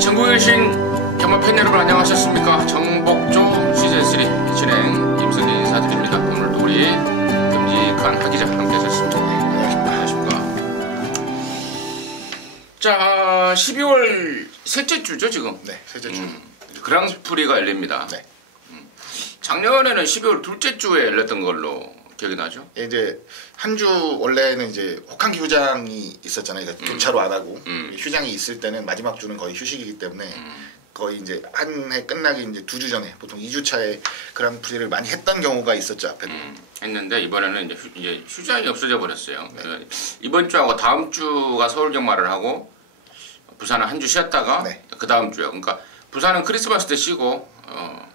전국에 계신 경마 팬 여러분 안녕하셨습니까? 정복조 시즌3 진행 임선진 인사드립니다. 오늘도 우리 끔찍한 하기자 함께 하셨습니다. 안녕하십니까? 자, 12월 셋째 주죠 지금? 네, 셋째 주. 그랑프리가 열립니다. 네. 작년에는 12월 둘째 주에 열렸던 걸로 기억이 나죠? 예, 이제 한 주 원래는 이제 혹한기 휴장이 있었잖아요. 그러니까 교차로 안 하고 휴장이 있을 때는 마지막 주는 거의 휴식이기 때문에 거의 이제 한 해 끝나기 이제 2주 전에 보통 2주 차에 그랑프리를 많이 했던 경우가 있었죠 앞에도. 했는데 이번에는 이제 휴장이 없어져 버렸어요. 네. 이번 주하고 다음 주가 서울 경마를 하고 부산은 한 주 쉬었다가 네. 그 다음 주요. 그러니까 부산은 크리스마스 때 쉬고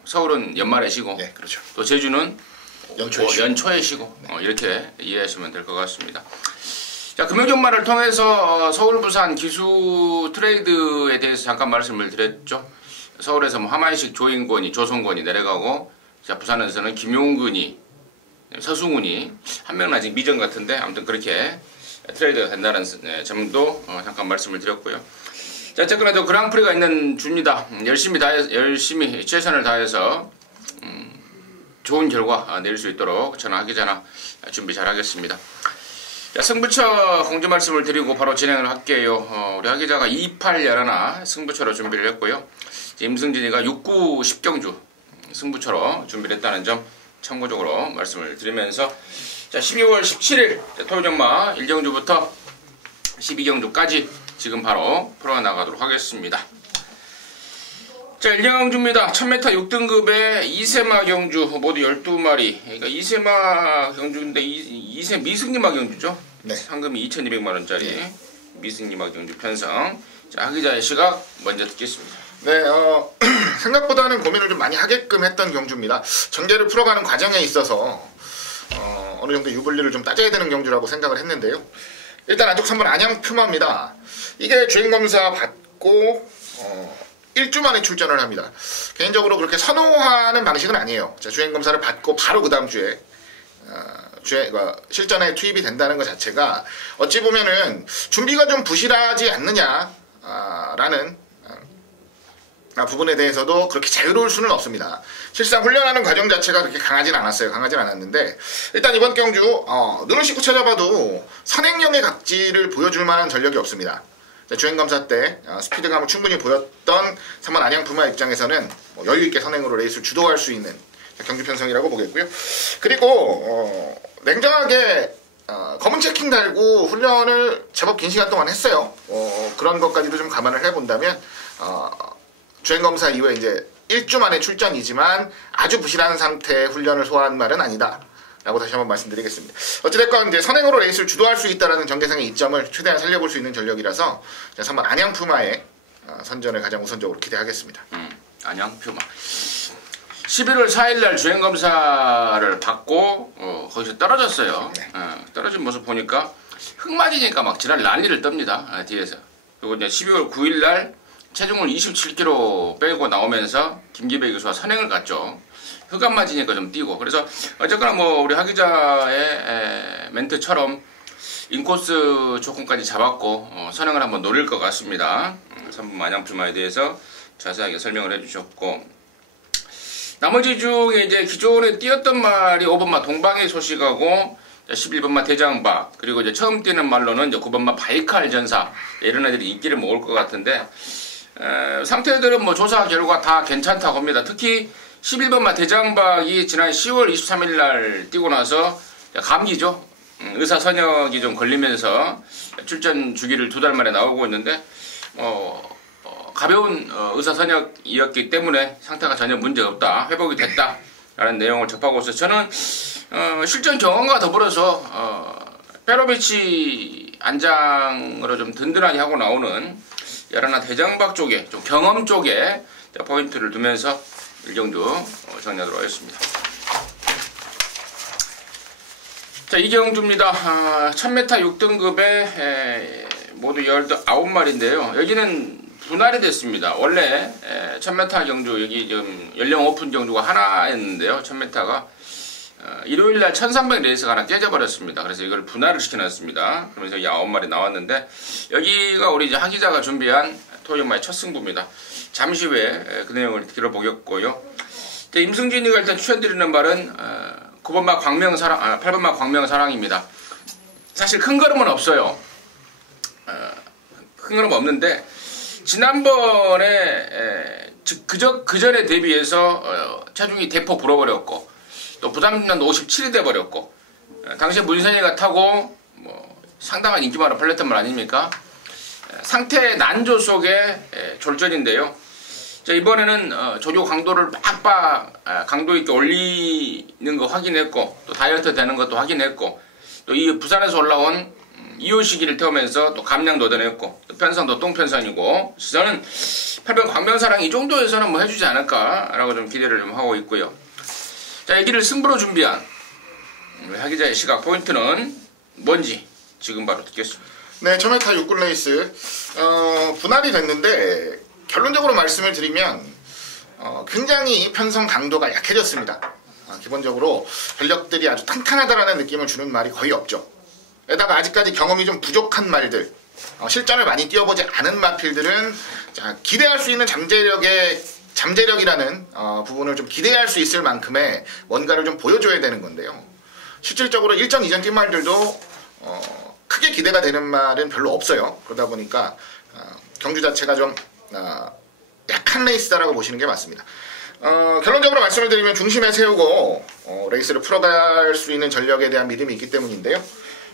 서울은 연말에 쉬고 네, 그렇죠. 또 제주는 연초에 쉬고 네. 이렇게 이해하시면 될 것 같습니다. 자, 금요경마를 통해서 서울 부산 기수 트레이드에 대해서 잠깐 말씀을 드렸죠. 서울에서 뭐 하만식 조인권이 조성권이 내려가고, 자 부산에서는 김용근이 서승훈이 한 명은 아직 미정 같은데 아무튼 그렇게 트레이드가 된다는 점도 잠깐 말씀을 드렸고요. 자, 어쨌거나 그랑프리가 있는 주입니다. 열심히 최선을 다해서 좋은 결과 낼 수 있도록 저는 하기자나 준비 잘 하겠습니다. 자, 승부처 공지 말씀을 드리고 바로 진행을 할게요. 우리 하기자가 2811 승부처로 준비를 했고요. 임승진이가 6, 9, 10경주 승부처로 준비를 했다는 점 참고적으로 말씀을 드리면서, 자, 12월 17일 토요경마 1경주부터 12경주까지 지금 바로 풀어나가도록 하겠습니다. 자, 1경주입니다. 1000m 6등급의 2세마 경주 모두 12마리. 그러니까 2세마 경주인데 2세 미승리마 경주죠. 네. 상금이 2200만원짜리 네. 미승리마 경주 편성. 자, 하기자의 시각 먼저 듣겠습니다. 네, 생각보다는 고민을 좀 많이 하게끔 했던 경주입니다. 전개를 풀어가는 과정에 있어서 어느 정도 유불리를 좀 따져야 되는 경주라고 생각을 했는데요. 일단 안쪽 3번 안양 퓨마입니다. 이게 주행검사 받고 1주 만에 출전을 합니다. 개인적으로 그렇게 선호하는 방식은 아니에요. 자, 주행검사를 받고 바로 그 다음 주에 실전에 투입이 된다는 것 자체가 어찌 보면은 준비가 좀 부실하지 않느냐라는 부분에 대해서도 그렇게 자유로울 수는 없습니다. 실상 훈련하는 과정 자체가 그렇게 강하진 않았어요. 강하진 않았는데 일단 이번 경주 눈을 씻고 찾아봐도 선행력의 각지를 보여줄 만한 전력이 없습니다. 주행검사 때 스피드감을 충분히 보였던 3번 안양 푸마 입장에서는 여유있게 선행으로 레이스를 주도할 수 있는 경주 편성이라고 보겠고요. 그리고 냉정하게 검은 체킹 달고 훈련을 제법 긴 시간 동안 했어요. 그런 것까지도 좀 감안을 해본다면 주행검사 이후에 이제 1주 만에 출전이지만 아주 부실한 상태의 훈련을 소화한 말은 아니다 라고 다시 한번 말씀드리겠습니다. 어찌됐건 이제 선행으로 레이스를 주도할 수 있다는 정계상의 이점을 최대한 살려볼 수 있는 전력이라서 3번 안양 푸마의 선전을 가장 우선적으로 기대하겠습니다. 안양 푸마 11월 4일날 주행검사를 받고 거기서 떨어졌어요. 네. 떨어진 모습 보니까 흙 맞으니까 막 지랄 난리를 떱니다. 뒤에서. 그리고 이제 12월 9일날 체중을 27kg 빼고 나오면서 김기배 교수와 선행을 갔죠. 흙 안 맞으니까 좀 뛰고. 그래서 어쨌거나 뭐 우리 하기자의 멘트처럼 인코스 조건까지 잡았고 선행을 한번 노릴 것 같습니다. 3번 안양푸마에 대해서 자세하게 설명을 해주셨고, 나머지 중에 이제 기존에 뛰었던 말이 5번마 동방의 소식하고 11번마 대장박, 그리고 이제 처음 뛰는 말로는 이제 9번마 바이칼 전사, 이런 애들이 인기를 모을 것 같은데 상태들은 뭐 조사 결과 다 괜찮다고 합니다. 특히 11번마 대장박이 지난 10월 23일 날 뛰고 나서 감기죠. 의사선역이 좀 걸리면서 출전 주기를 2달 만에 나오고 있는데 가벼운 의사선역이었기 때문에 상태가 전혀 문제없다, 회복이 됐다 라는 내용을 접하고서 저는 실전 경험과 더불어서 페로비치 안장으로 좀 든든하게 하고 나오는 야라나 대장박 쪽에 좀 경험 쪽에 포인트를 두면서 1경주 정리하도록 하겠습니다. 자, 2경주입니다. 1000m 6등급에 모두 19마리인데요. 여기는 분할이 됐습니다. 원래 1000m 경주, 여기 지금 연령 오픈 경주가 하나였는데요. 1000m가 일요일날 1300 레이스가 하나 깨져버렸습니다. 그래서 이걸 분할을 시켜놨습니다. 그러면서 이 9마리 나왔는데 여기가 우리 이제 하 기자가 준비한 토요일마의 첫 승부입니다. 잠시 후에 그 내용을 들어보겠고요. 임승진이가 일단 추천드리는 말은 9번마 광명사랑, 8번마 광명사랑입니다. 사실 큰 걸음은 없어요. 큰 걸음 없는데 지난번에 그 전에 대비해서 체중이 대폭 불어버렸고 또 부담도 57이 돼버렸고 당시에 문선이가 타고 뭐 상당한 인기만을 팔렸던 말 아닙니까? 상태 난조 속의 졸전인데요. 자, 이번에는 조교 강도를 빡빡 강도 있게 올리는 거 확인했고 또 다이어트 되는 것도 확인했고 또 이 부산에서 올라온 이호식이를 태우면서 또 감량도 얻어냈고 또 편성도 똥편성이고 저는 8번 광명사랑 이 정도에서는 뭐 해주지 않을까라고 좀 기대를 좀 하고 있고요. 자, 여기를 승부로 준비한 하기자의 시각 포인트는 뭔지 지금 바로 듣겠습니다. 네, 처메타 6군 레이스 분할이 됐는데 결론적으로 말씀을 드리면 굉장히 편성 강도가 약해졌습니다. 기본적으로 전력들이 아주 탄탄하다라는 느낌을 주는 말이 거의 없죠. 게다가 아직까지 경험이 좀 부족한 말들, 실전을 많이 뛰어보지 않은 마필들은 기대할 수 있는 잠재력이라는 부분을 좀 기대할 수 있을 만큼의 뭔가를 좀 보여줘야 되는 건데요. 실질적으로 일전 이전 뛴 말들도 크게 기대가 되는 말은 별로 없어요. 그러다 보니까 경주 자체가 좀 약한 레이스다라고 보시는 게 맞습니다. 결론적으로 말씀을 드리면 중심에 세우고 레이스를 풀어갈 수 있는 전력에 대한 믿음이 있기 때문인데요.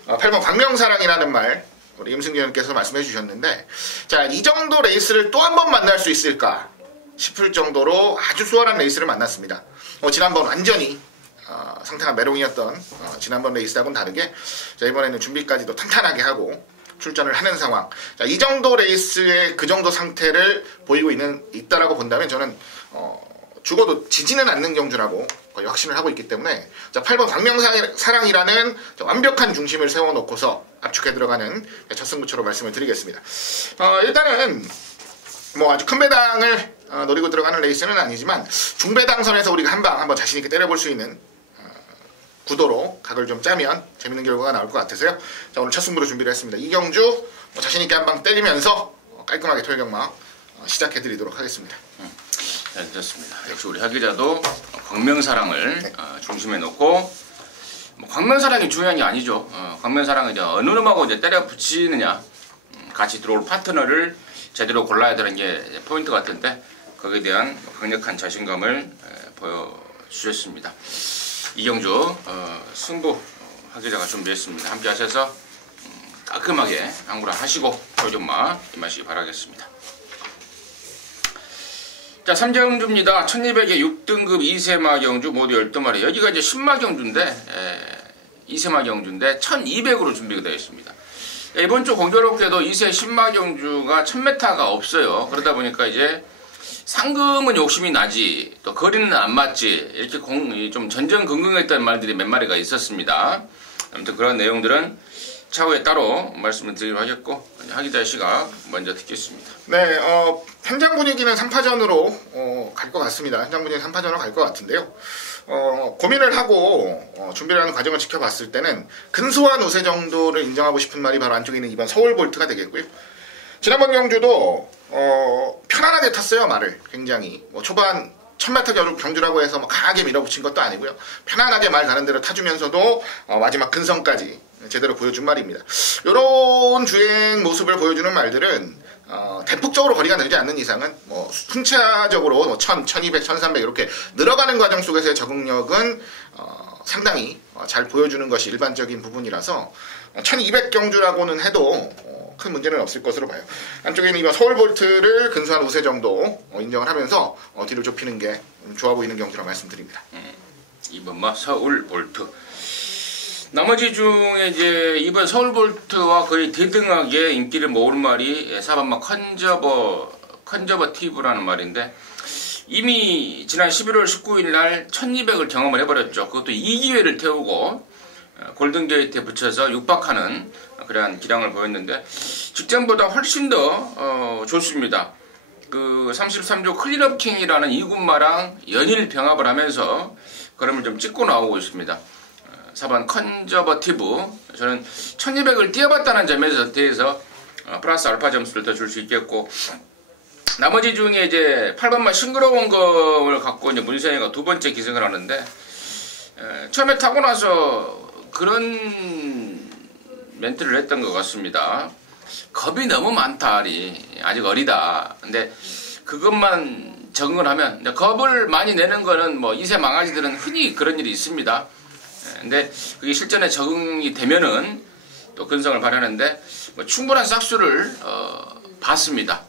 8번 광명사랑이라는 말 우리 임승기 의원께서 말씀해 주셨는데 자, 이 정도 레이스를 또 한 번 만날 수 있을까 싶을 정도로 아주 수월한 레이스를 만났습니다. 지난번 완전히 상당한 메롱이었던 지난번 레이스하고는 다르게 자, 이번에는 준비까지도 탄탄하게 하고 출전을 하는 상황. 자, 이 정도 레이스의 그 정도 상태를 보이고 있다라고 본다면 저는 죽어도 지지는 않는 경주라고 거의 확신을 하고 있기 때문에 자, 8번 광명사랑이라는 완벽한 중심을 세워놓고서 압축해 들어가는 첫 승부처로 말씀을 드리겠습니다. 일단은 뭐 아주 큰 배당을 노리고 들어가는 레이스는 아니지만 중배당선에서 우리가 한번 자신있게 때려볼 수 있는 구도로 각을 좀 짜면 재밌는 결과가 나올 것 같아서요. 자, 오늘 첫 승부로 준비를 했습니다. 이경주 자신있게 한방 때리면서 깔끔하게 토요일경마 시작해드리도록 하겠습니다. 잘 됐습니다. 역시 우리 하기자도 광명사랑을 중심에 놓고 뭐 광명사랑이 중요한 게 아니죠. 광명사랑은 이제 어느 놈하고 이제 때려 붙이느냐 같이 들어올 파트너를 제대로 골라야 되는 게 포인트 같은데 거기에 대한 강력한 자신감을 보여주셨습니다. 이경주 승부 하기자가 준비했습니다. 함께 하셔서 깔끔하게 항구라 하시고 토요일경마 임하시기 바라겠습니다. 자, 3경주입니다. 1200에 6등급 2세마 경주 모두 12마리. 여기가 이제 10마 경주인데 2세마 경주인데 1200으로 준비가 되어 있습니다. 이번 주 공교롭게도 2세 10마 경주가 1000m가 없어요. 그러다 보니까 이제 상금은 욕심이 나지 또 거리는 안 맞지 이렇게 좀 전전긍긍했던 말들이 몇 마리가 있었습니다. 아무튼 그런 내용들은 차후에 따로 말씀을 드리도록 하겠고 하기자의 시각 먼저 듣겠습니다. 네, 현장 분위기는 3파전으로 갈 것 같습니다. 현장 분위기 3파전으로 갈 것 같은데요. 고민을 하고 준비를 하는 과정을 지켜봤을 때는 근소한 우세 정도를 인정하고 싶은 말이 바로 안쪽에 있는 이번 서울볼트가 되겠고요. 지난번 경주도 편안하게 탔어요. 말을 굉장히 초반 1000m 경주라고 해서 강하게 밀어붙인 것도 아니고요. 편안하게 말 가는 대로 타주면서도 마지막 근성까지 제대로 보여준 말입니다. 이런 주행 모습을 보여주는 말들은 대폭적으로 거리가 늘지 않는 이상은 순차적으로 1000, 1200, 1300 이렇게 늘어가는 과정 속에서의 적응력은 상당히 잘 보여주는 것이 일반적인 부분이라서 1200 경주라고는 해도 큰 문제는 없을 것으로 봐요. 안쪽에는 이번 서울볼트를 근소한 우세 정도 인정을 하면서 뒤로 좁히는 게 좋아 보이는 경주라고 말씀드립니다. 이번 서울볼트. 나머지 중에 이제 이번 서울볼트와 거의 대등하게 인기를 모으는 말이 4번마 컨저버 티브라는 말인데 이미 지난 11월 19일 날 1200을 경험을 해버렸죠. 그것도 2기회를 태우고 골든게이트에 붙여서 육박하는 그러한 기량을 보였는데 직전보다 훨씬 더 좋습니다. 그 33조 클린업킹이라는 이군마랑 연일 병합을 하면서 걸음을 좀 찍고 나오고 있습니다. 4번 컨저버티브, 저는 1200을 뛰어봤다는 점에 대해서 플러스 알파 점수를 더 줄 수 있겠고, 나머지 중에 이제 8번만 싱그러운 검을 갖고 이제 문세영이가 두 번째 기승을 하는데, 처음에 타고 나서 그런 멘트를 했던 것 같습니다. 겁이 너무 많다, 알이. 아직 어리다. 근데 그것만 적응을 하면, 겁을 많이 내는 거는 뭐 2세 망아지들은 흔히 그런 일이 있습니다. 근데 그게 실전에 적응이 되면은 또 근성을 발휘하는데 뭐 충분한 싹수를 봤습니다.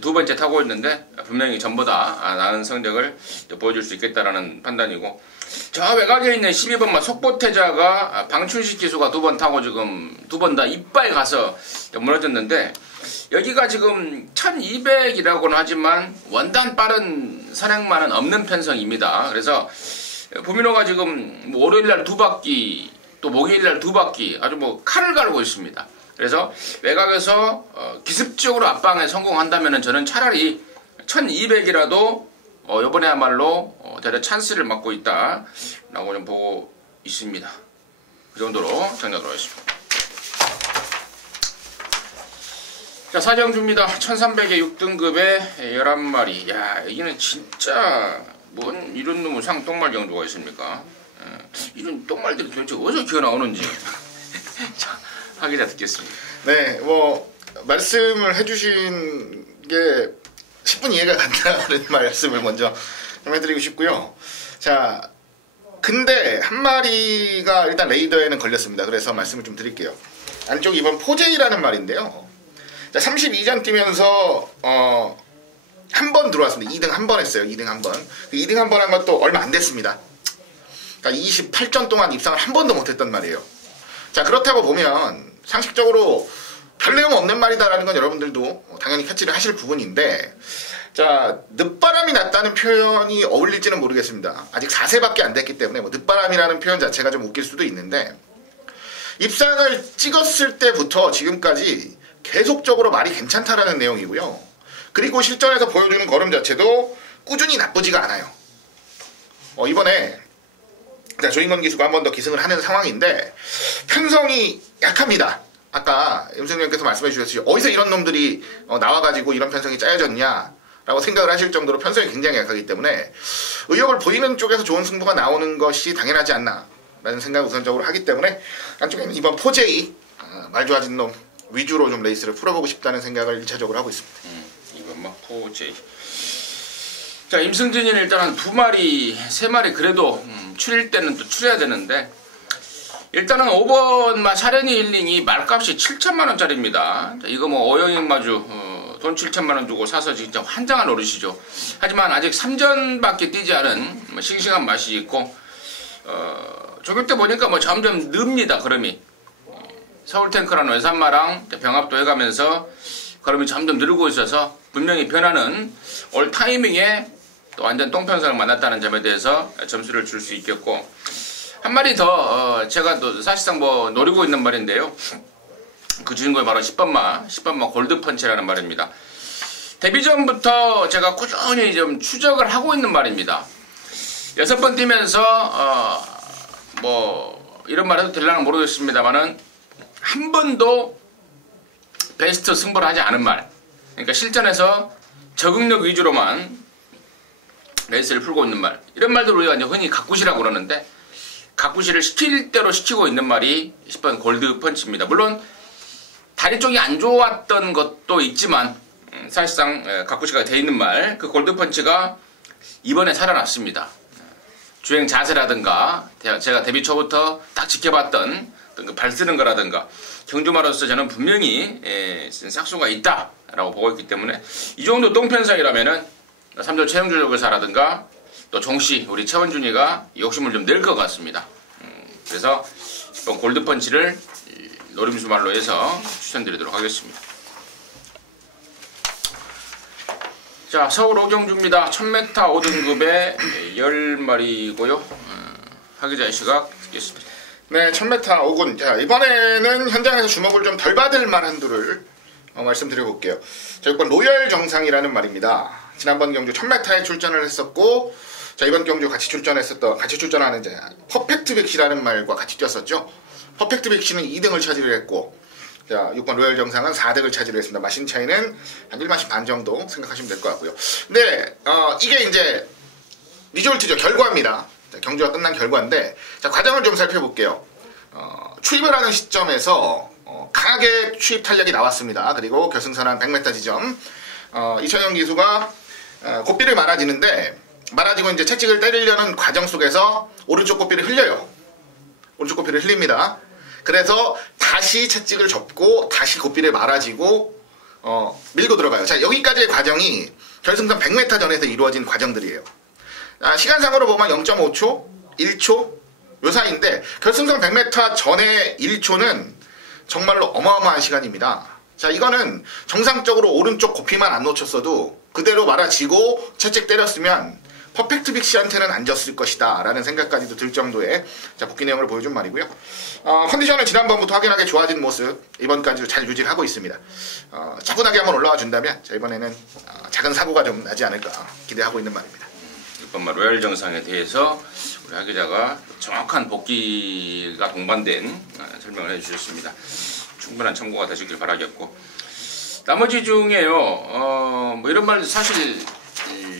두 번째 타고 있는데 분명히 전보다 나은 성적을 보여줄 수 있겠다라는 판단이고, 저 외곽에 있는 12번만 속보태자가 방춘식 기수가 두 번 타고 지금 두 번 다 이빠에 가서 무너졌는데, 여기가 지금 1200이라고는 하지만 원단 빠른 선행만은 없는 편성입니다. 그래서 부민호가 지금 월요일날 두 바퀴, 또 목요일날 두 바퀴 아주 뭐 칼을 갈고 있습니다. 그래서 외곽에서 기습적으로 압방에 성공한다면 저는 차라리 1200이라도 이번에야말로 대대 찬스를 맞고 있다 라고 좀 보고 있습니다. 그 정도로 정리하도록 하겠습니다. 자, 사정주입니다. 1300에 6등급에 11마리. 야, 여기는 진짜 뭔 이런 놈의 상똥말 정도가 있습니까? 이런 똥말들이 도대체 어디서 기어나오는지 자, 하기자 듣겠습니다. 네, 뭐 말씀을 해주신 게 10분 이해가 간다는 말씀을 먼저 좀 해드리고 싶고요. 자, 근데 한 마리가 일단 레이더에는 걸렸습니다. 그래서 말씀을 좀 드릴게요. 안쪽 이번 포제이라는 말인데요. 자, 32전 뛰면서 한 번 들어왔습니다. 2등 한 번 했어요. 2등 한 번. 2등 한 번 한 것도 얼마 안 됐습니다. 그러니까 28전 동안 입상을 한 번도 못했단 말이에요. 자, 그렇다고 보면 상식적으로 별 내용 없는 말이다라는 건 여러분들도 당연히 캐치를 하실 부분인데, 자, 늦바람이 났다는 표현이 어울릴지는 모르겠습니다. 아직 4세밖에 안 됐기 때문에 뭐 늦바람이라는 표현 자체가 좀 웃길 수도 있는데, 입상을 찍었을 때부터 지금까지 계속적으로 말이 괜찮다라는 내용이고요. 그리고 실전에서 보여주는 걸음 자체도 꾸준히 나쁘지가 않아요. 이번에 조인권 기수가 한 번 더 기승을 하는 상황인데 편성이 약합니다. 아까 임승님께서 말씀해 주셨듯이 어디서 이런 놈들이 나와가지고 이런 편성이 짜여졌냐 라고 생각을 하실 정도로 편성이 굉장히 약하기 때문에 의욕을 보이는 쪽에서 좋은 승부가 나오는 것이 당연하지 않나 라는 생각을 우선적으로 하기 때문에 한쪽에는 이번 포제이 말 좋아진 놈 위주로 좀 레이스를 풀어보고 싶다는 생각을 1차적으로 하고 있습니다. 이번 막 포제이. 자, 임승진이는 일단 한 2마리, 3마리 그래도 추릴 때는 또 추려야 되는데, 일단은 5번 샤레니 힐링이 말값이 7천만원짜리입니다. 이거 뭐 어영익 마주 돈 7천만원 주고 사서 진짜 환장한 노릇이죠. 하지만 아직 3전밖에 뛰지 않은 싱싱한 맛이 있고, 조교 때 보니까 뭐 점점 늡니다, 걸음이. 서울탱크라는 외산마랑 병합도 해가면서 걸음이 점점 늘고 있어서 분명히 변화는 올 타이밍에 또 완전 똥편성을 만났다는 점에 대해서 점수를 줄 수 있겠고, 한 마리 더 제가 또 사실상 뭐 노리고 있는 말인데요. 그 주인공이 바로 10번마 골드펀치라는 말입니다. 데뷔 전부터 제가 꾸준히 좀 추적을 하고 있는 말입니다. 6번 뛰면서 뭐 이런 말 해도 될려나 모르겠습니다만은 한 번도 베스트 승부를 하지 않은 말. 그러니까 실전에서 적응력 위주로만 레이스를 풀고 있는 말. 이런 말들 우리가 이제 흔히 가꾸시라고 그러는데, 가꾸시를 시킬 대로 시키고 있는 말이 10번 골드 펀치입니다. 물론 다리 쪽이 안 좋았던 것도 있지만 사실상 가꾸시가 돼 있는 말, 그 골드 펀치가 이번에 살아났습니다. 주행 자세라든가 제가 데뷔 초부터 딱 지켜봤던 그 발 쓰는 거라든가 경주마로서 저는 분명히 싹수가 있다라고 보고 있기 때문에 이 정도 똥편성이라면은 3조 최영주력을사라든가 또 종씨 우리 최원준이가 욕심을 좀 낼 것 같습니다. 그래서 골드펀치를 노림수말로 해서 추천드리도록 하겠습니다. 자, 서울 오경주입니다. 1000m 5등급에 10마리고요. 하기자의 시각 듣겠습니다. 네, 1000m 5군. 자, 이번에는 현장에서 주목을 좀 덜 받을 만한 두를 말씀드려볼게요. 자, 6번 로열 정상이라는 말입니다. 지난번 경주 1000m에 출전을 했었고, 자, 이번 경주 같이 출전하는 이제 퍼펙트 백시라는 말과 같이 뛰었었죠. 퍼펙트 백시는 2등을 차지를 했고, 자, 6번 로열 정상은 4등을 차지를 했습니다. 마신 차이는 한 1마신 반 정도 생각하시면 될 것 같고요. 근데 이게 이제 리졸트죠. 결과입니다. 자, 경주가 끝난 결과인데, 자, 과정을 좀 살펴볼게요. 출입을 하는 시점에서 강하게 추입 탄력이 나왔습니다. 그리고 결승선 한 100m 지점 이천영 기수가 고삐를 말아지고 이제 채찍을 때리려는 과정 속에서 오른쪽 고삐를 흘려요. 오른쪽 고삐를 흘립니다. 그래서 다시 채찍을 접고 다시 고삐를 말아지고 밀고 들어가요. 자, 여기까지의 과정이 결승선 100m 전에서 이루어진 과정들이에요. 시간상으로 보면 0.5초, 1초 요 사이인데 결승선 100m 전에 1초는 정말로 어마어마한 시간입니다. 자, 이거는 정상적으로 오른쪽 고삐만 안 놓쳤어도 그대로 말아지고 채찍 때렸으면 퍼펙트 빅시한테는 안 졌을 것이다 라는 생각까지도 들 정도의 자, 복귀 내용을 보여준 말이고요. 컨디션은 지난번부터 확연하게 좋아진 모습 이번까지도 잘 유지를 하고 있습니다. 차분하게 한번 올라와 준다면 자, 이번에는 작은 사고가 좀 나지 않을까 기대하고 있는 말입니다. 이번 말 로열 정상에 대해서 우리 하 기자가 정확한 복귀가 동반된 설명을 해주셨습니다. 충분한 참고가 되시길 바라겠고, 나머지 중에요 뭐 이런 말 사실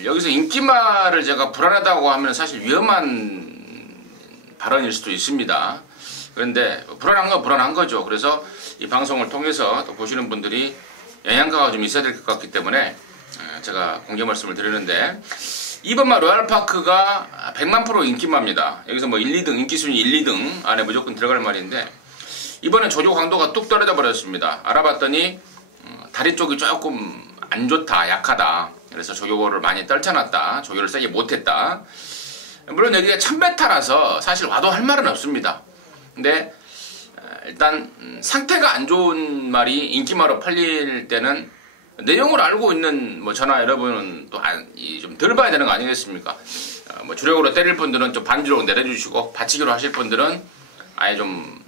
여기서 인기말을 제가 불안하다고 하면 사실 위험한 발언일 수도 있습니다. 그런데 불안한 건 불안한 거죠. 그래서 이 방송을 통해서 또 보시는 분들이 영양가가 좀 있어야 될 것 같기 때문에 제가 공개 말씀을 드리는데, 이번 말 로얄파크가 100만% 인기마입니다. 여기서 뭐 1, 2등, 인기 순위 1, 2등 안에 무조건 들어갈 말인데, 이번엔 조조 강도가 뚝 떨어져 버렸습니다. 알아봤더니 다리 쪽이 조금 안 좋다, 약하다. 그래서 조교를 많이 떨쳐놨다, 조교를 세게 못했다. 물론 여기가 1000m라서 사실 와도 할 말은 없습니다. 근데 일단 상태가 안 좋은 말이 인기말로 팔릴 때는 내용을 알고 있는 뭐 저나 여러분은 또 좀 덜 봐야 되는 거 아니겠습니까? 뭐 주력으로 때릴 분들은 좀 반주로 내려주시고 받치기로 하실 분들은 아예 좀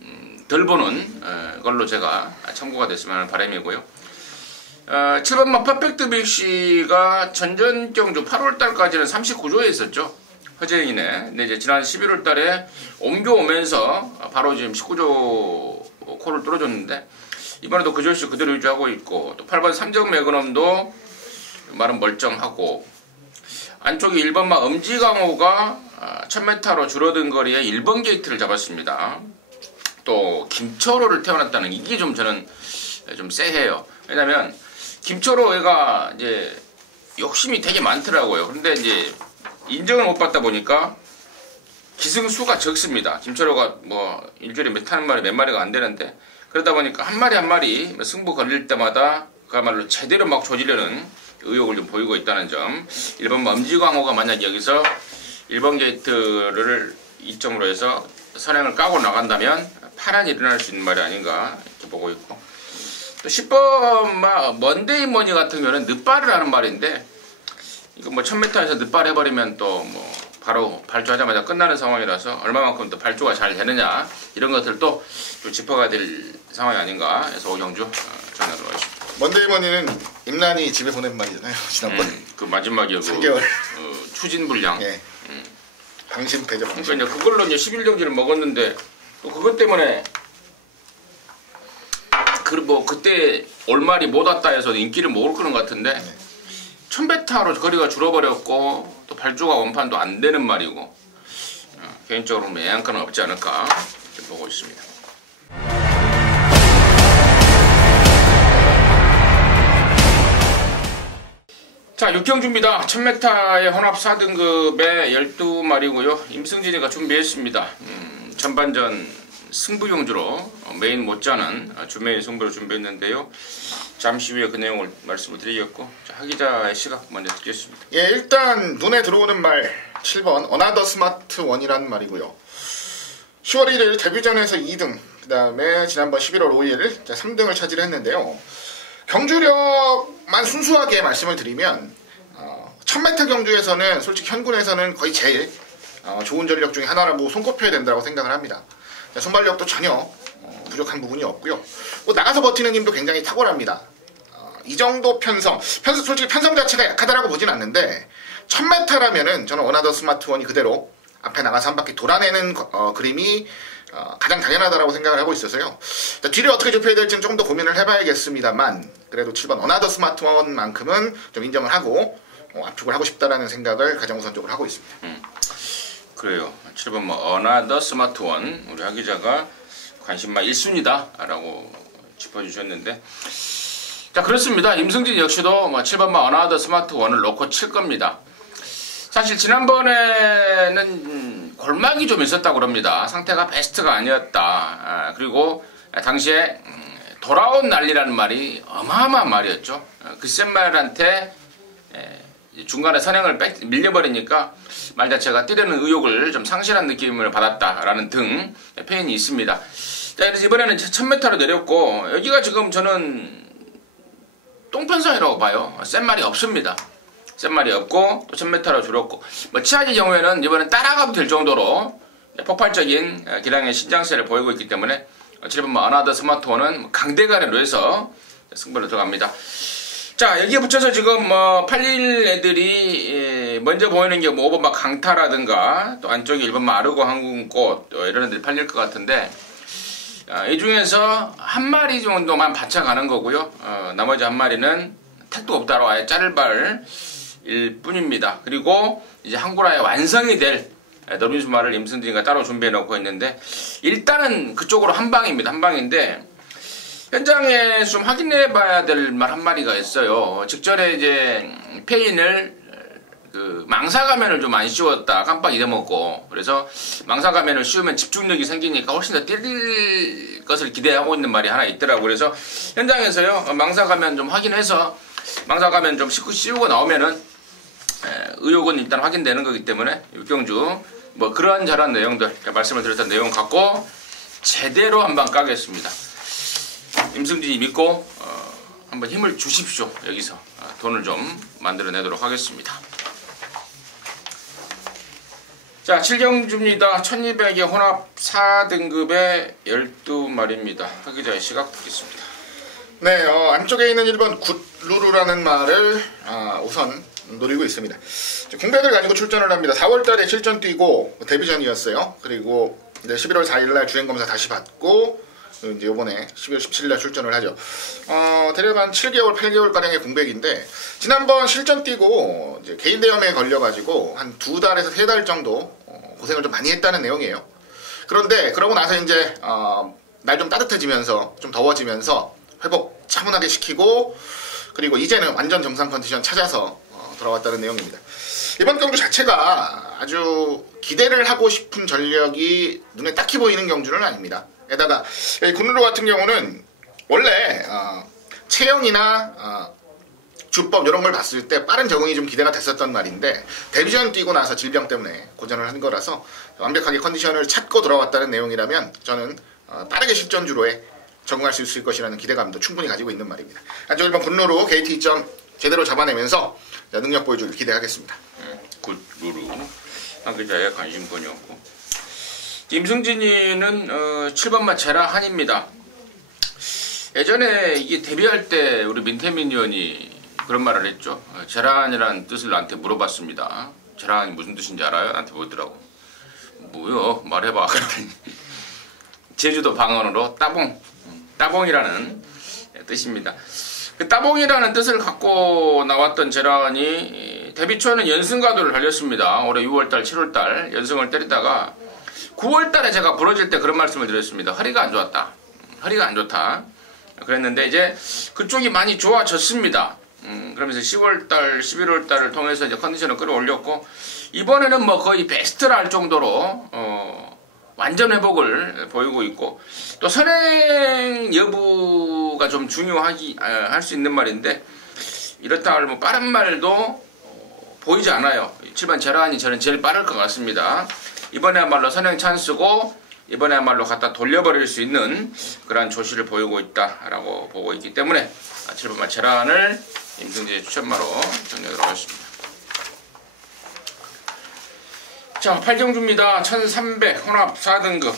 덜 보는 걸로 제가 참고가 됐으면 하는 바람이고요. 7번만 퍼펙트 빅시가 전전 경주 8월달까지는 39조에 있었죠. 허재인이네. 근데 이제 지난 11월달에 옮겨오면서 바로 지금 19조 코를 뚫어줬는데, 이번에도 그 조시 그대로 유지하고 있고, 또 8번 삼정 매그넘도 말은 멀쩡하고, 안쪽에 1번마 엄지강호가 1000m로 줄어든 거리에 1번 게이트를 잡았습니다. 또 김철호를 태어났다는 이게 좀 저는 좀 쎄해요. 왜냐면 김철호가 이제 욕심이 되게 많더라고요. 그런데 이제 인정을 못 받다 보니까 기승수가 적습니다. 김철호가 뭐 일주일에 하는 말이 몇 마리가 안 되는데, 그러다 보니까 한 마리 한 마리 승부 걸릴 때마다 그야말로 제대로 막 조지려는 의욕을 좀 보이고 있다는 점. 1번 엄지광호가 만약 여기서 1번 게이트를 이점으로 해서 선행을 까고 나간다면 파란이 일어날 수 있는 말이 아닌가 이렇게 보고 있고, 또 10번 먼데이 머니 같은 경우는 늦발을 하는 말인데, 이거 뭐 1000m에서 늦발 해버리면 또 뭐 바로 발주하자마자 끝나는 상황이라서 얼마만큼 또 발주가 잘 되느냐 이런 것들도 좀 짚어가야 될 상황이 아닌가 해서 오경주 전화로 하십니다. 먼데이 머니는 임란이 집에 보낸 말이잖아요. 지난번에 그 마지막에 3개월 추진불량. 예. 방심 배제 방심. 그러니까 이제 그걸로 이제 11정지를 먹었는데, 또 그것 때문에 뭐 그때 올말이 못 왔다 해서 인기를 못 끌는 것 같은데, 1000m로 거리가 줄어버렸고 또 발주가 원판도 안 되는 말이고, 개인적으로는 애양가는 없지 않을까 이렇게 보고 있습니다. 자, 6경주입니다. 1000m의 혼합 4등급에 12마리고요. 임승진이가 준비했습니다. 전반전 승부경주로 메인 못지않은 주메인 승부를 준비했는데요. 잠시 후에 그 내용을 말씀을 드리겠고, 하 기자의 시각 먼저 듣겠습니다. 예, 일단 눈에 들어오는 말 7번 어나더 스마트 원이라는 말이고요. 10월 1일 데뷔전에서 2등, 그 다음에 지난번 11월 5일 3등을 차지했는데요. 경주력만 순수하게 말씀을 드리면 1000m 경주에서는 솔직히 현군에서는 거의 제일 좋은 전력 중에 하나라고 손꼽혀야 된다고 생각을 합니다. 순발력도 전혀 부족한 부분이 없고요. 나가서 버티는 힘도 굉장히 탁월합니다. 이 정도 편성 솔직히 편성 자체가 약하다라고 보진 않는데 1000m라면은 저는 어나더 스마트원이 그대로 앞에 나가서 한 바퀴 돌아내는 그림이 가장 당연하다라고 생각을 하고 있어서요. 자, 뒤를 어떻게 좁혀야 될지는 조금 더 고민을 해봐야겠습니다만 그래도 7번 어나더 스마트원만큼은 좀 인정을 하고 압축을 하고 싶다라는 생각을 가장 우선적으로 하고 있습니다. 그래요. 7번 뭐 어나더 스마트원 우리 하 기자가 관심만 1순위다 라고 짚어주셨는데 자 그렇습니다. 임승진 역시도 뭐 7번 어나더 스마트원을 놓고 칠 겁니다. 사실 지난번에는 골막이 좀 있었다고 그럽니다. 상태가 베스트가 아니었다. 그리고 당시에 돌아온 난리라는 말이 어마어마한 말이었죠. 그 센 말한테 중간에 선행을 밀려버리니까 말 자체가 뛰려는 의욕을 좀 상실한 느낌을 받았다라는 등 페인이 있습니다. 자, 그래서 이번에는 1000m로 내렸고 여기가 지금 저는 똥편성이라고 봐요. 센 말이 없습니다. 센 말이 없고 또 1000m로 줄었고 뭐 치아지 경우에는 이번엔 따라가도 될 정도로 폭발적인 기량의 신장세를 보이고 있기 때문에 7번 어나더 스마트원은 강대간으로 해서 승부를 들어갑니다. 자 여기에 붙여서 지금 뭐 팔릴 애들이 먼저 보이는 게 뭐 5번 강타라든가 또 안쪽에 1번 아르고 항공꽃 이런 애들이 팔릴 것 같은데 이 중에서 한 마리 정도만 바쳐가는 거고요. 나머지 한 마리는 택도 없다로 아예 자를 발일 뿐입니다. 그리고 이제 항구라에 완성이 될 너빈수마를 임승진이가 따로 준비해 놓고 있는데 일단은 그쪽으로 한 방입니다. 한 방인데 현장에 좀 확인해 봐야 될 말 한 마리가 있어요. 직전에 이제 페인을 망사가면을 좀 안 씌웠다 깜빡 잊어먹고 그래서 망사가면을 씌우면 집중력이 생기니까 훨씬 더 뛸 것을 기대하고 있는 말이 하나 있더라고요. 그래서 현장에서요 망사가면 좀 확인해서 망사가면 좀 씌우고 나오면은 의욕은 일단 확인되는 거기 때문에 육경주 뭐 그러한 저런 내용들 말씀을 드렸던 내용 갖고 제대로 한번 까겠습니다. 임승진이 믿고 한번 힘을 주십시오. 여기서 돈을 좀 만들어내도록 하겠습니다. 자 7경주입니다. 1200의 혼합 4등급의 12마리입니다. 하기자의 시각 보겠습니다. 네, 안쪽에 있는 1번 굿루루라는 말을 우선 노리고 있습니다. 공백을 가지고 출전을 합니다. 4월달에 실전 뛰고 데뷔전이었어요. 그리고 이제 11월 4일날 주행검사 다시 받고 이제 요번에 12월 17일날 출전을 하죠. 대략 한 7개월, 8개월가량의 공백인데 지난번 실전 뛰고 이제 개인 대염에 걸려가지고 한 2달에서 3달 정도 고생을 좀 많이 했다는 내용이에요. 그런데 그러고 나서 이제 날 좀 따뜻해지면서 좀 더워지면서 회복 차분하게 시키고 그리고 이제는 완전 정상 컨디션 찾아서 돌아왔다는 내용입니다. 이번 경주 자체가 아주 기대를 하고 싶은 전력이 눈에 딱히 보이는 경주는 아닙니다. 게다가 이 굿루루 같은 경우는 원래 체형이나 주법 이런 걸 봤을 때 빠른 적응이 좀 기대가 됐었던 말인데 데뷔전 뛰고 나서 질병 때문에 고전을 한 거라서 완벽하게 컨디션을 찾고 돌아왔다는 내용이라면 저는 빠르게 실전주로에 적응할 수 있을 것이라는 기대감도 충분히 가지고 있는 말입니다. 안쪽 1번 굿루루 게이트 2점 제대로 잡아내면서 능력 보여주길 기대하겠습니다. 굿루루 한 기자의 관심권이었고 임승진이는 7번마 제라한입니다. 예전에 이게 데뷔할 때 우리 민태민 의원이 그런 말을 했죠. 제라한이라는 뜻을 나한테 물어봤습니다. 제라한이 무슨 뜻인지 알아요? 나한테 묻더라고. 뭐요? 말해봐. 그랬더니 제주도 방언으로 따봉이라는 뜻입니다. 그 따봉이라는 뜻을 갖고 나왔던 제라한이 데뷔 초에는 연승가도를 달렸습니다. 올해 6월달, 7월달 연승을 때리다가 9월달에 제가 부러질 때 그런 말씀을 드렸습니다. 허리가 안 좋았다. 허리가 안 좋다. 그랬는데 이제 그쪽이 많이 좋아졌습니다. 그러면서 10월달, 11월달을 통해서 이제 컨디션을 끌어올렸고 이번에는 뭐 거의 베스트라 할 정도로 완전 회복을 보이고 있고 또 선행 여부가 좀 중요하기 할 수 있는 말인데 이렇다 하면 빠른 말도 보이지 않아요. 7번 제라한이 저는 제일 빠를 것 같습니다. 이번에야말로 선행 찬스고 이번에야말로 갖다 돌려버릴 수 있는 그러한 조시를 보이고 있다라고 보고 있기 때문에 7번마 제라한을 임승진의 추천마로 정리하도록 하겠습니다. 자 8경주입니다. 1300 혼합 4등급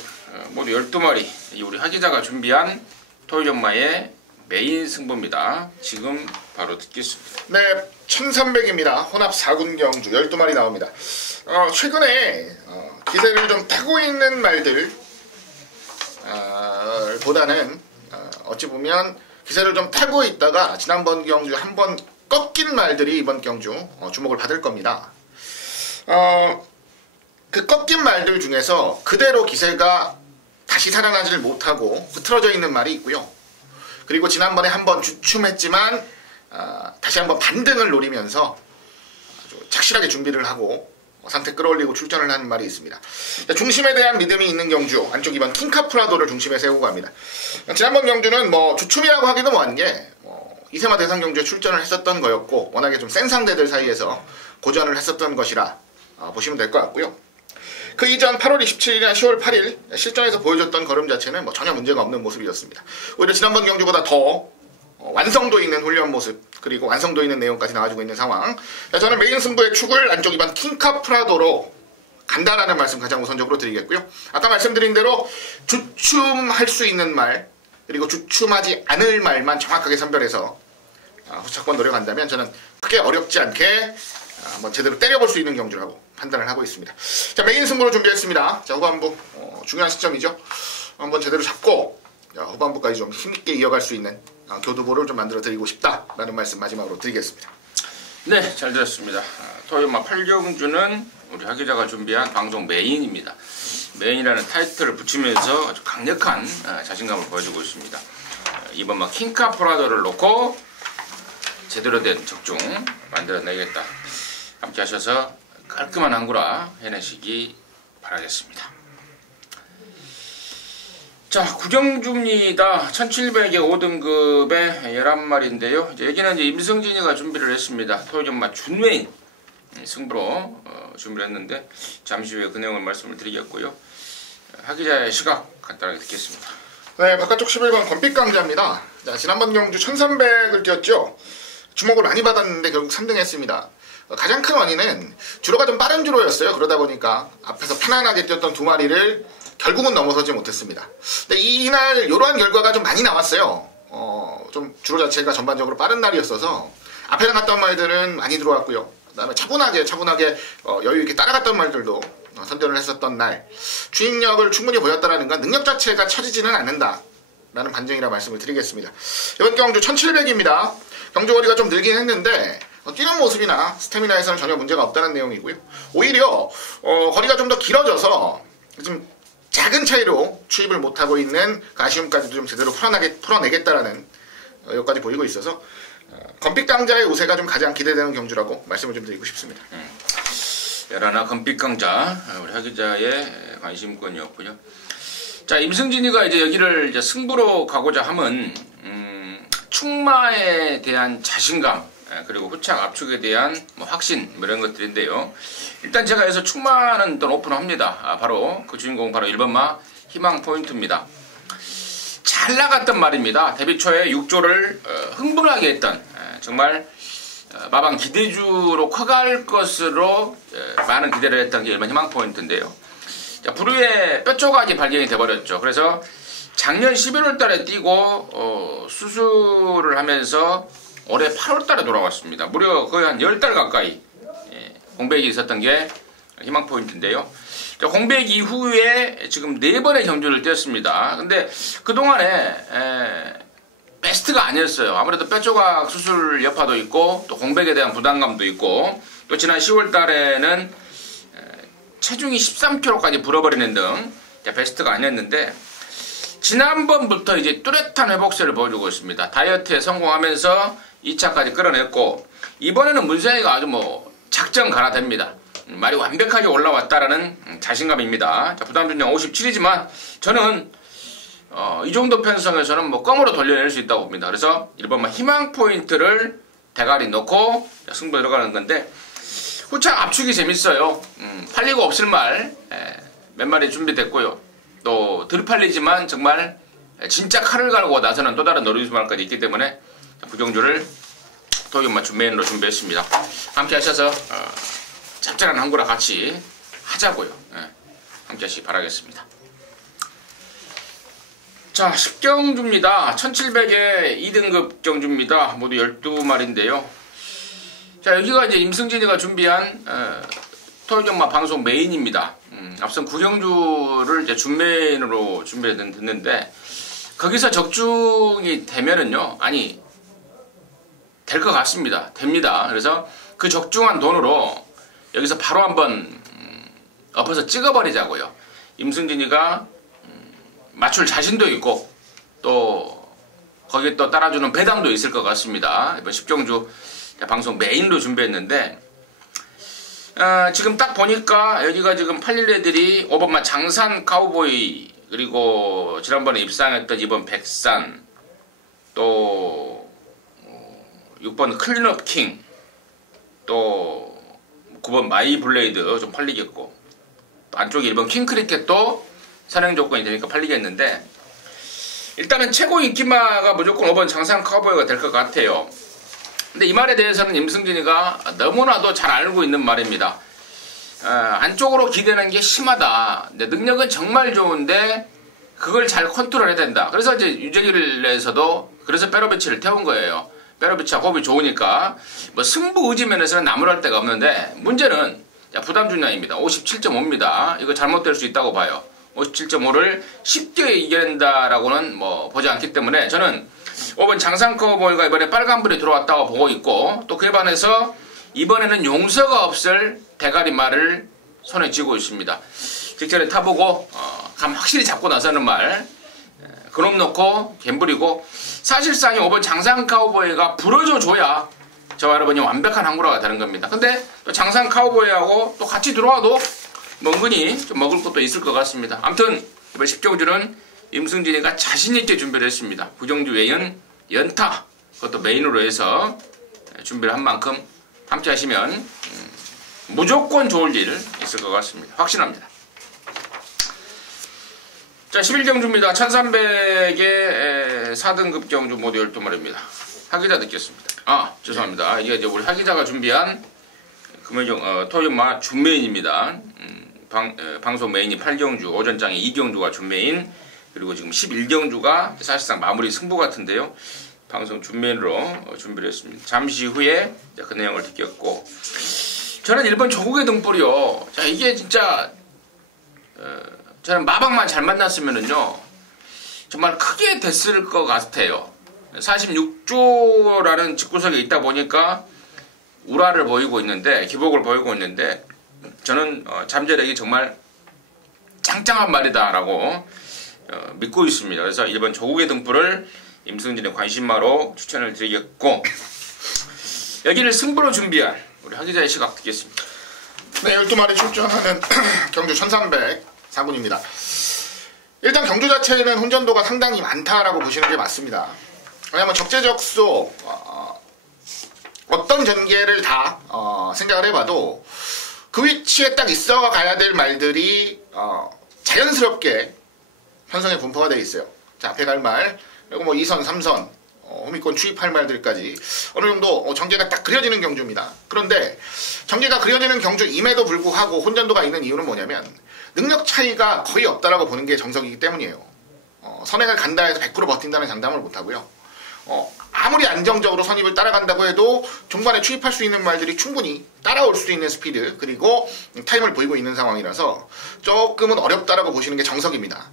모두 12마리 우리 하기자가 준비한 토요전마의 메인 승부입니다. 지금 바로 듣겠습니다. 네, 1300입니다. 혼합 4군 경주 12마리 나옵니다. 최근에 기세를 좀 타고 있는 말들 보다는 어찌 보면 기세를 좀 타고 있다가 지난번 경주 한번 꺾인 말들이 이번 경주 주목을 받을 겁니다. 그 꺾인 말들 중에서 그대로 기세가 다시 살아나지를 못하고 흐트러져 있는 말이 있고요. 그리고 지난번에 한번 주춤했지만 다시 한번 반등을 노리면서 아주 착실하게 준비를 하고 상태 끌어올리고 출전을 하는 말이 있습니다. 중심에 대한 믿음이 있는 경주 안쪽 2번 킹카프라도를 중심에 세우고 갑니다. 지난번 경주는 뭐 주춤이라고 하기도 뭐한 게 이세마 대상 경주에 출전을 했었던 거였고 워낙에 좀 센 상대들 사이에서 고전을 했었던 것이라 보시면 될 것 같고요. 그 이전 8월 27일이나 10월 8일 실전에서 보여줬던 걸음 자체는 뭐 전혀 문제가 없는 모습이었습니다. 오히려 지난번 경주보다 더 완성도 있는 훈련 모습 그리고 완성도 있는 내용까지 나와주고 있는 상황. 저는 메인 승부의 축을 안쪽 2번 킹카프라도로 간다라는 말씀 가장 우선적으로 드리겠고요. 아까 말씀드린 대로 주춤할 수 있는 말 그리고 주춤하지 않을 말만 정확하게 선별해서 후차권 노려간다면 저는 크게 어렵지 않게 한번 제대로 때려볼 수 있는 경주라고 판단을 하고 있습니다. 자, 메인 승부로 준비했습니다. 자, 후반부 중요한 시점이죠. 한번 제대로 잡고 후반부까지 좀 힘있게 이어갈 수 있는 교두보를 좀 만들어 드리고 싶다라는 말씀 마지막으로 드리겠습니다. 네, 잘 들었습니다. 토요마 8경주는 우리 하 기자가 준비한 방송 메인입니다. 메인이라는 타이틀을 붙이면서 아주 강력한 자신감을 보여주고 있습니다. 이번 막 킹카프라도를 놓고 제대로 된 적중 만들어내겠다. 함께 하셔서 깔끔한 한구라 해내시기 바라겠습니다. 자, 구경주입니다. 1700의 5등급의 11마리인데요. 이제 여기는 이제 임승진이가 준비를 했습니다. 토요전마 준메인 승부로 준비를 했는데 잠시 후에 그 내용을 말씀을 드리겠고요. 하기자의 시각 간단하게 듣겠습니다. 네, 바깥쪽 11번 권빛강자입니다. 자, 지난번 경주 1300을 뛰었죠. 주목을 많이 받았는데 결국 3등 했습니다. 가장 큰 원인은 주로가 좀 빠른 주로였어요. 그러다 보니까 앞에서 편안하게 뛰었던 두 마리를 결국은 넘어서지 못했습니다. 근데 이날 이러한 결과가 좀 많이 나왔어요. 좀 주로 자체가 전반적으로 빠른 날이었어서 앞에 나갔던 말들은 많이 들어왔고요. 그다음에 차분하게 여유 있게 따라갔던 말들도 선전을 했었던 날 주인력을 충분히 보였다라는 건 능력 자체가 처지지는 않는다라는 반증이라 말씀을 드리겠습니다. 이번 경주 1700입니다. 경주 거리가 좀 늘긴 했는데 뛰는 모습이나 스태미나에서는 전혀 문제가 없다는 내용이고요. 오히려 거리가 좀 더 길어져서 좀 작은 차이로 추입을 못하고 있는 그 아쉬움까지도 좀 제대로 풀어내겠다라는 여기까지 보이고 있어서 건빛강자의 우세가 좀 가장 기대되는 경주라고 말씀을 좀 드리고 싶습니다. 열하나 건빛강자 우리 하기자의 관심권이었고요. 자, 임승진이가 이제 여기를 이제 승부로 가고자 함은 충마에 대한 자신감 그리고 후착 압축에 대한 뭐 확신 이런 것들인데요. 일단 제가 여기서 충마는 또 오픈합니다. 바로 그 주인공 바로 1번마 희망 포인트입니다. 잘 나갔던 말입니다. 데뷔 초에 6조를 흥분하게 했던 정말 마방 기대주로 커갈 것으로 많은 기대를 했던 게 1번 희망 포인트인데요. 자, 부류에 뼈조각이 발견이 돼버렸죠. 그래서 작년 11월 달에 뛰고 수술을 하면서 올해 8월 달에 돌아왔습니다. 무려 거의 한 10달 가까이 공백이 있었던 게 희망 포인트인데요. 공백 이후에 지금 4번의 경주를 뛰었습니다. 근데 그동안에 베스트가 아니었어요. 아무래도 뼈조각 수술 여파도 있고 또 공백에 대한 부담감도 있고 또 지난 10월 달에는 체중이 13kg까지 불어버리는 등 베스트가 아니었는데 지난번부터 이제 뚜렷한 회복세를 보여주고 있습니다. 다이어트에 성공하면서 2차까지 끌어냈고 이번에는 문세희가 아주 뭐 작정 갈아댑니다. 말이 완벽하게 올라왔다라는 자신감입니다. 자, 부담중량 57이지만 저는 이 정도 편성에서는 뭐 껌으로 돌려낼 수 있다고 봅니다. 그래서 1번만 희망 포인트를 대가리 넣고 승부 들어가는 건데 후착 압축이 재밌어요. 팔리고 없을 말 몇 마리 준비됐고요. 또 덜 팔리지만 정말 진짜 칼을 갈고 나서는 또 다른 노리수말까지 있기 때문에 구경주를 토요일만 준메인으로 준비했습니다. 함께 하셔서 짭짤한 한구라 같이 하자고요. 함께 하시기 바라겠습니다. 자, 10경주입니다. 1700에 2등급 경주입니다. 모두 12마리인데요. 자, 여기가 이제 임승진이가 준비한 토요일경마 방송 메인입니다. 앞선 9경주를 이제 준메인으로 준비했는데 거기서 적중이 되면은요, 아니 될 것 같습니다. 됩니다. 그래서 그 적중한 돈으로 여기서 바로 한번 엎어서 찍어버리자고요. 임승진이가 맞출 자신도 있고 또 거기에 또 따라주는 배당도 있을 것 같습니다. 이번 10경주 방송 메인으로 준비했는데 지금 딱 보니까 여기가 지금 팔릴 애들이 5번마 장산 카우보이, 그리고 지난번에 입상했던 2번 백산, 또 6번 클린업 킹, 또 9번 마이 블레이드 좀 팔리겠고, 또 안쪽에 1번 킹 크리켓도 선행 조건이 되니까 팔리겠는데, 일단은 최고 인기마가 무조건 5번 장산 카우보이가 될 것 같아요. 근데 이 말에 대해서는 임승진이가 너무나도 잘 알고 있는 말입니다. 안쪽으로 기대는 게 심하다. 능력은 정말 좋은데 그걸 잘 컨트롤해야 된다. 그래서 이제 유재길에서도 그래서 페로비치를 태운 거예요. 페로비치가 호흡이 좋으니까 뭐 승부 의지 면에서는 나무랄 데가 없는데, 문제는 부담 중량입니다. 57.5입니다. 이거 잘못될 수 있다고 봐요. 57.5를 쉽게 이겨낸다라고는 뭐 보지 않기 때문에 저는 5번 장산 카우보이가 이번에 빨간불이 들어왔다고 보고 있고, 또 그에 반해서 이번에는 용서가 없을 대가리말을 손에 쥐고 있습니다. 직전에 타보고 감 확실히 잡고 나서는 말, 그놈 놓고 갬블이고, 사실상 5번 장산 카우보이가 부러져 줘야 저와 여러분이 완벽한 항구라가 되는 겁니다. 근데 또 장산 카우보이하고 또 같이 들어와도 뭐 은근히 좀 먹을 것도 있을 것 같습니다. 아무튼 이번 10경주는 임승진이가 자신있게 준비를 했습니다. 9경주 외에는 연타, 그것도 메인으로 해서 준비를 한 만큼 함께 하시면 무조건 좋을 일 있을 것 같습니다. 확신합니다. 자, 11경주입니다. 1300의 4등급 경주 모두 12마리입니다. 하기자 듣겠습니다. 죄송합니다. 이게 이제 우리 하기자가 준비한 토요일마 준메인입니다. 방송 메인이 8경주, 오전장에 2경주가 준메인, 그리고 지금 11경주가 사실상 마무리 승부 같은데요. 방송 준메인으로 준비를 했습니다. 잠시 후에 그 내용을 듣겠고, 저는 1번 조국의 등불이요. 자, 이게 진짜 저는 마방만 잘 만났으면은요 정말 크게 됐을 것 같아요. 46조라는 집구석에 있다 보니까 우라를 보이고 있는데, 기복을 보이고 있는데, 저는 잠재력이 정말 짱짱한 말이다라고 믿고 있습니다. 그래서 1번 조국의 등불을 임승진의 관심마로 추천을 드리겠고, 여기를 승부로 준비한 우리 하기자의 시각 듣겠습니다. 네, 12마리 출전하는 경주 1304군입니다. 일단 경주 자체는 혼전도가 상당히 많다라고 보시는 게 맞습니다. 왜냐하면 적재적소 어떤 전개를 다 생각을 해봐도 그 위치에 딱 있어 가야 될 말들이 자연스럽게 편성에 분포가 되어 있어요. 자, 앞에 갈 말, 그리고 뭐 2선, 3선, 호미권 추입할 말들까지 어느 정도 전개가 딱 그려지는 경주입니다. 그런데 전개가 그려지는 경주임에도 불구하고 혼전도가 있는 이유는 뭐냐면 능력 차이가 거의 없다라고 보는 게 정석이기 때문이에요. 선행을 간다 해서 100% 버틴다는 장담을 못하고요. 아무리 안정적으로 선입을 따라간다고 해도 종반에 추입할 수 있는 말들이 충분히 따라올 수 있는 스피드, 그리고 타임을 보이고 있는 상황이라서 조금은 어렵다라고 보시는 게 정석입니다.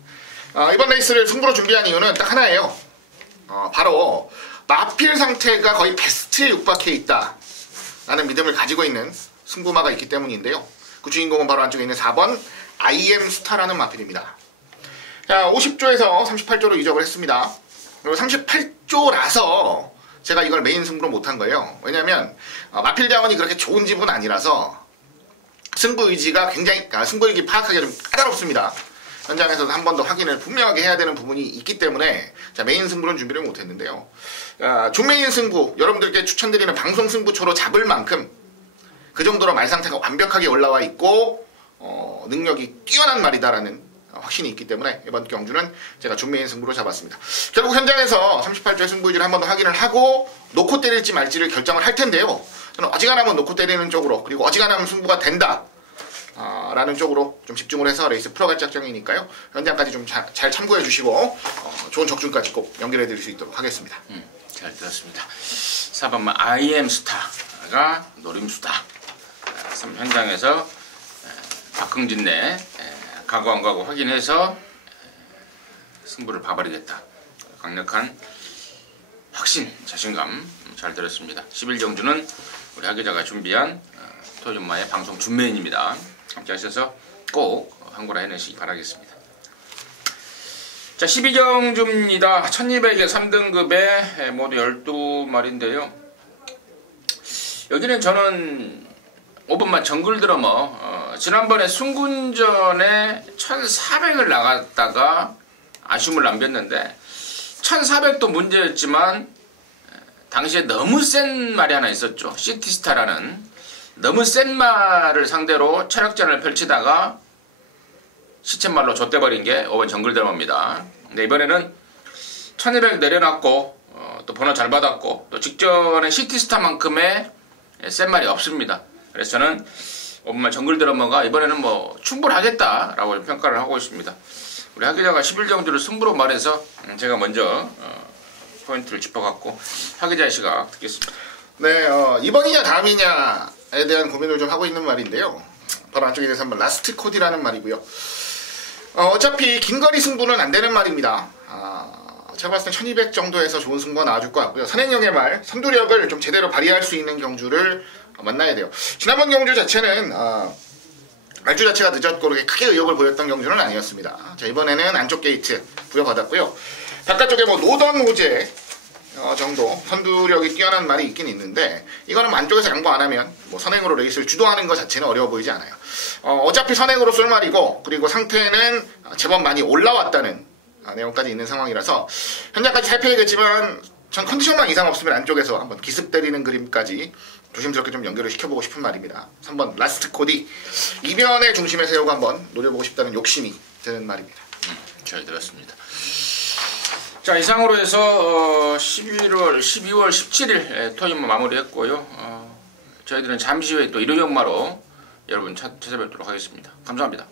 이번 레이스를 승부로 준비한 이유는 딱 하나예요. 바로 마필 상태가 거의 베스트에 육박해 있다 라는 믿음을 가지고 있는 승부마가 있기 때문인데요. 그 주인공은 바로 안쪽에 있는 4번 IM 스타라는 마필입니다. 자, 50조에서 38조로 이적을 했습니다. 그리고 38조라서 제가 이걸 메인 승부로 못한 거예요. 왜냐면 마필 자원이 그렇게 좋은 집은 아니라서 승부 의지가 굉장히, 승부 의지 파악하기가 좀 까다롭습니다. 현장에서도 한 번 더 확인을 분명하게 해야 되는 부분이 있기 때문에 자, 메인 승부는 준비를 못했는데요. 준메인 승부, 여러분들께 추천드리는 방송 승부처로 잡을 만큼 그 정도로 말 상태가 완벽하게 올라와 있고 능력이 뛰어난 말이다라는 확신이 있기 때문에 이번 경주는 제가 준메인 승부로 잡았습니다. 결국 현장에서 38조의 승부의지를 한 번 더 확인을 하고 놓고 때릴지 말지를 결정을 할 텐데요. 저는 어지간하면 놓고 때리는 쪽으로, 그리고 어지간하면 승부가 된다, 라는 쪽으로 좀 집중을 해서 레이스 풀어갈 작정이니까요. 현장까지 좀 잘 참고해 주시고 좋은 적중까지 꼭 연결해 드릴 수 있도록 하겠습니다. 잘 들었습니다. 4번만 IM 스타가 노림수다. 현장에서 박흥진 내 가고 안 가고 확인해서 승부를 봐버리겠다. 강력한 확신, 자신감 잘 들었습니다. 11경주는 우리 하 기자가 준비한 토요일마의 방송 준메인입니다. 함께 하셔서 꼭 한고라 해내시기 바라겠습니다. 자, 12경주입니다. 1200에 3등급에 모두 12마리인데요. 여기는 저는 5번만 정글 드러머, 지난번에 순군전에 1400을 나갔다가 아쉬움을 남겼는데 1400도 문제였지만 당시에 너무 센 말이 하나 있었죠. 시티스타라는 너무 센 말을 상대로 체력전을 펼치다가 시쳇말로 좆대버린 게 5번 정글 드러머입니다. 근데 이번에는 1200 내려놨고 또 번호 잘 받았고 또 직전에 시티스타만큼의 센 말이 없습니다. 그래서 저는 5번만 정글 드러머가 이번에는 뭐 충분하겠다라고 평가를 하고 있습니다. 우리 하 기자가 11경주를 승부로 말해서 제가 먼저 포인트를 짚어갖고 하 기자의 시각 듣겠습니다. 네, 이번이냐 다음이냐에 대한 고민을 좀 하고 있는 말인데요. 바로 안쪽에 대해서 한번 라스트 코디라는 말이고요. 어차피 긴거리 승부는 안 되는 말입니다. 제가 봤을 땐 1200 정도에서 좋은 승부가 나와줄 것 같고요. 선행형의 말, 선두력을 좀 제대로 발휘할 수 있는 경주를 만나야 돼요. 지난번 경주 자체는 말주 자체가 늦었고 그렇게 크게 의욕을 보였던 경주는 아니었습니다. 자, 이번에는 안쪽 게이트 부여받았고요. 바깥쪽에 뭐 노던 호재 정도 선두력이 뛰어난 말이 있긴 있는데 이거는 안쪽에서 양보 안 하면 뭐 선행으로 레이스를 주도하는 것 자체는 어려워 보이지 않아요. 어차피 선행으로 쏠 말이고 그리고 상태는 제법 많이 올라왔다는 내용까지 있는 상황이라서 현장까지 살펴야겠지만 전 컨디션만 이상 없으면 안쪽에서 한번 기습 때리는 그림까지 조심스럽게 좀 연결을 시켜보고 싶은 말입니다. 3번 라스트 코디 이변의 중심에 세우고 한번 노려보고 싶다는 욕심이 드는 말입니다. 잘 들었습니다. 자, 이상으로 해서 12월 17일 토요일 마무리했고요. 저희들은 잠시 후에 또 일요일 연마로 여러분 찾아뵙도록 하겠습니다. 감사합니다.